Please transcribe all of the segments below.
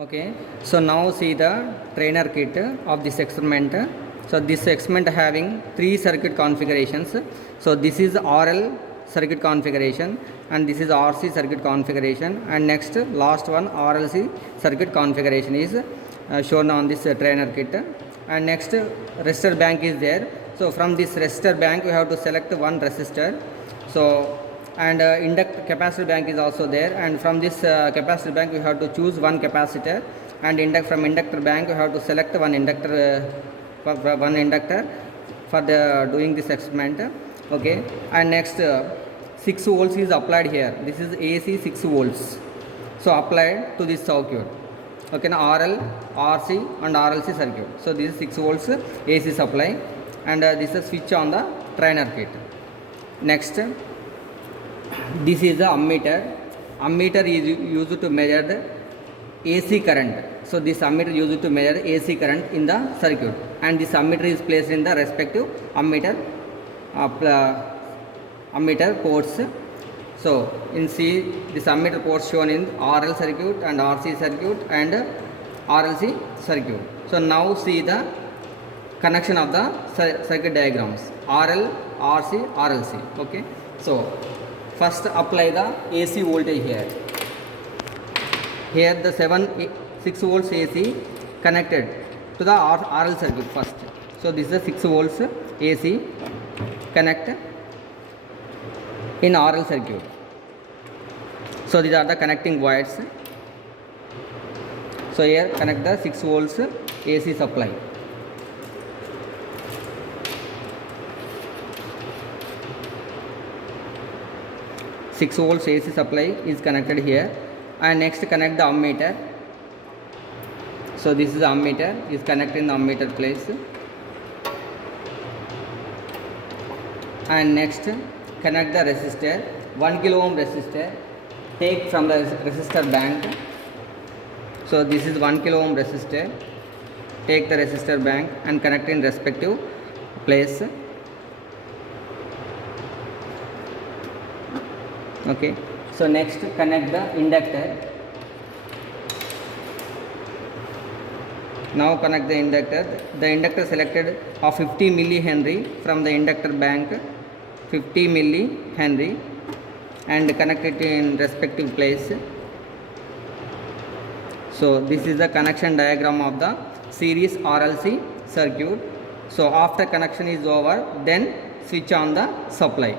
Okay, so now see the trainer kit of this experiment. So this experiment having three circuit configurations. So this is RL circuit configuration and this is RC circuit configuration, and next last one RLC circuit configuration is shown on this trainer kit. And next resistor bank is there. So from this resistor bank we have to select one resistor. So and capacitor bank is also there, and from this capacitor bank we have to choose one capacitor, and from inductor bank we have to select one inductor for the doing this experiment. Okay, and next 6 volts is applied here. This is AC 6 volts, so applied to this circuit. Okay, now RL, RC and RLC circuit. So this is 6 volts AC supply, and this is switch on the trainer kit. Next, this is the ammeter. Ammeter is used to measure the AC current. So this ammeter is used to measure AC current in the circuit, and this ammeter is placed in the respective ammeter ports. So in C, this ammeter ports shown in RL circuit and RC circuit and RLC circuit. So now see the connection of the circuit diagrams: RL, RC, RLC. Okay, so first apply the AC voltage here. Here the 6 volts AC connected to the RL circuit first. So this is the 6 volts AC connect in RL circuit. So these are the connecting wires. So here connect the 6 volts AC supply. Six volts AC supply is connected here, and next connect the ammeter. So this is the ammeter, is connected in the ammeter place, and next connect the resistor, 1 kilo ohm resistor, take from the resistor bank. So this is 1 kilo ohm resistor, take the resistor bank and connect in respective place. Okay, so next connect the inductor. Now connect the inductor. The inductor selected of 50 millihenry from the inductor bank, 50 millihenry, and connect it in respective place. So this is the connection diagram of the series RLC circuit. So after connection is over, then switch on the supply.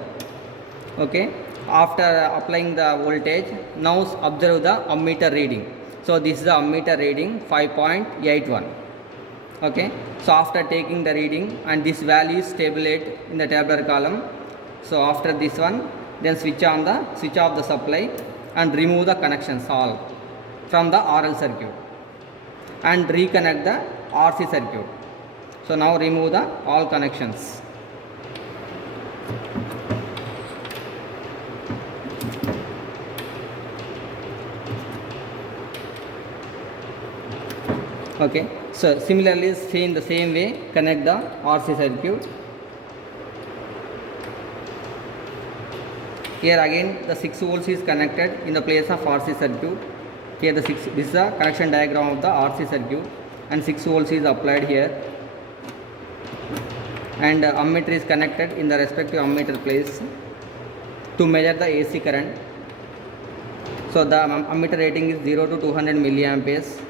Okay, after applying the voltage, now observe the ammeter reading. So this is the ammeter reading 5.81. Okay, so after taking the reading, and this value is tabulated in the tabular column. So after this one, then switch off the supply and remove the connections all from the RL circuit and reconnect the RC circuit. So now remove the all connections. Okay, so similarly in the same way connect the RC circuit. Here again the 6 volts is connected in the place of RC circuit. Here this is the connection diagram of the RC circuit, and 6 volts is applied here, and ammeter is connected in the respective ammeter place to measure the AC current. So the ammeter rating is 0 to 200 milliamperes.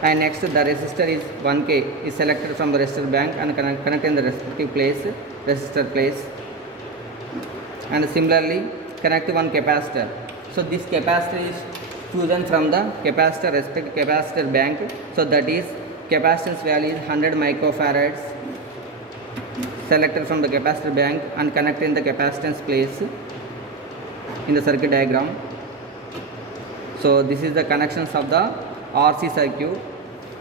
And next the resistor is 1K is selected from the resistor bank and connected in the respective place, resistor place. And similarly connect one capacitor. So this capacitor is chosen from the respective capacitor bank. So that is capacitance value is 100 microfarads, selected from the capacitor bank and connected in the capacitance place in the circuit diagram. So this is the connections of the RC circuit,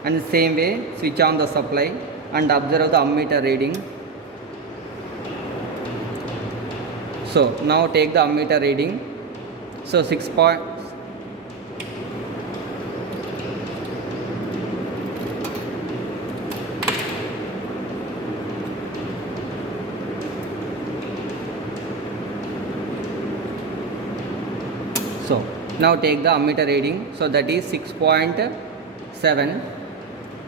and the same way switch on the supply and observe the ammeter reading. So now take the ammeter reading. So 6 point. So Now take the ammeter reading. So that is 6.7.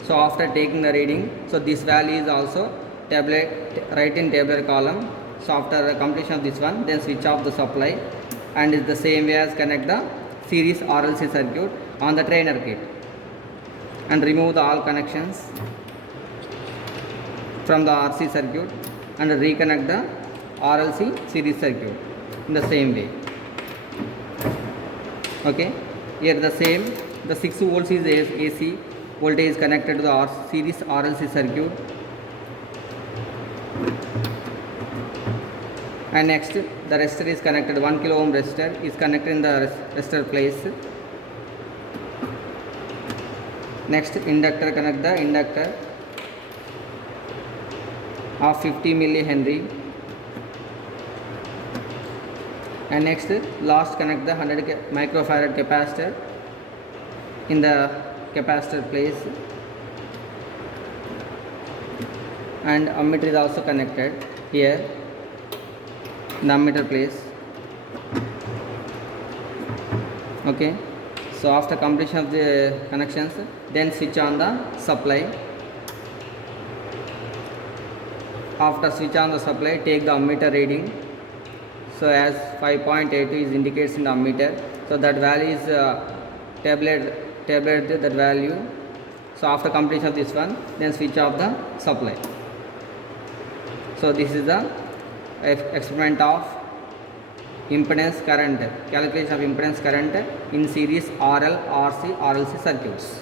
So after taking the reading, so this value is also write in tabular column. So after completion of this one, then switch off the supply, and is the same way as connect the series RLC circuit on the trainer kit, and remove the all connections from the RC circuit and reconnect the RLC series circuit in the same way. Okay, here the same, the 6 volts is AC voltage is connected to the series RLC circuit, and next the resistor is connected, 1 kilo ohm resistor is connected in the resistor place. Next inductor, connect the inductor of 50 millihenry, and next last connect the 100 microfarad capacitor in the capacitor place, and ammeter is also connected here in the ammeter place. Okay, so after completion of the connections, then switch on the supply. After switch on the supply, take the ammeter reading. So as 5.82 is indicates in the ammeter, so that value is tabulated that value. So after completion of this one, then switch off the supply. So this is the experiment of impedance current, calculation of impedance current in series RL, RC, RLC circuits.